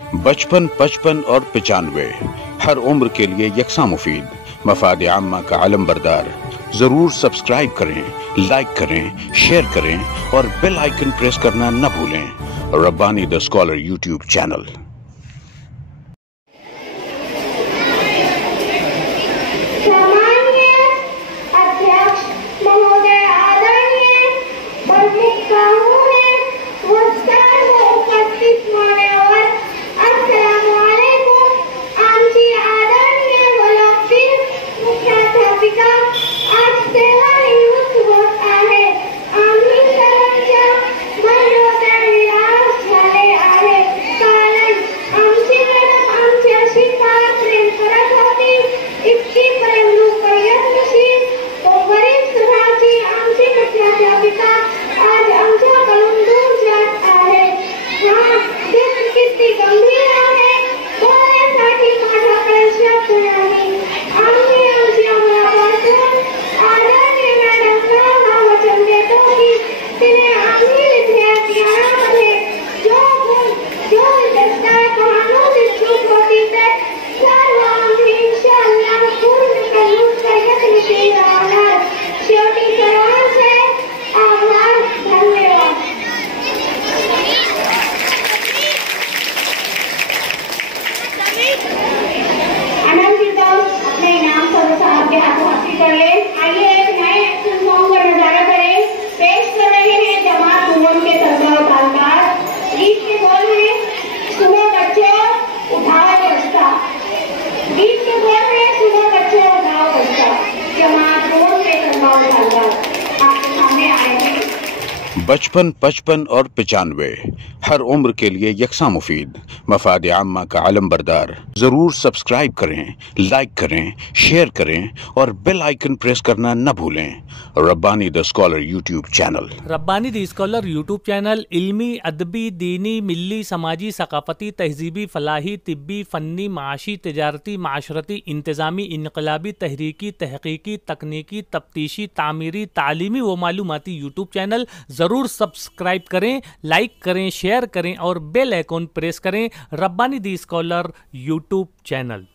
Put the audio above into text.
बचपन, 55 और 95 हर उम्र के लिए यकसा मुफीद, मफाद आम्मा का आलम बरदार। जरूर सब्सक्राइब करें, लाइक करें, शेयर करें और बेल आइकन प्रेस करना न भूलें। Rabbani the scholar YouTube channel. बचपन, 55 और 95 हर उम्र के लिए यकसा मुफीद, मफाद आम्मा का आलम बरदार। जरूर सब्सक्राइब करें, लाइक करें, शेयर करें और बेल आइकन प्रेस करना न भूलें। Rabbani the scholar YouTube channel. Rabbani the scholar YouTube channel इल्मी, अदबी, दीनी, मिल्ली, समाजी, सकाफती, तहजीबी, फलाही, तिब्बी, फ़न्नी, माशी, तिजारती, माशरती, इंतज़ामी, इनकलाबी, तहरीकी, तहकीकी, तकनीकी, तफ्तीशी, तामीरी, तालीमी व मालूमाती यूट्यूब चैनल। ज़रूर सब्सक्राइब करें, लाइक करें, शेयर करें और बेल आइकन प्रेस करें। Rabbani the scholar YouTube channel.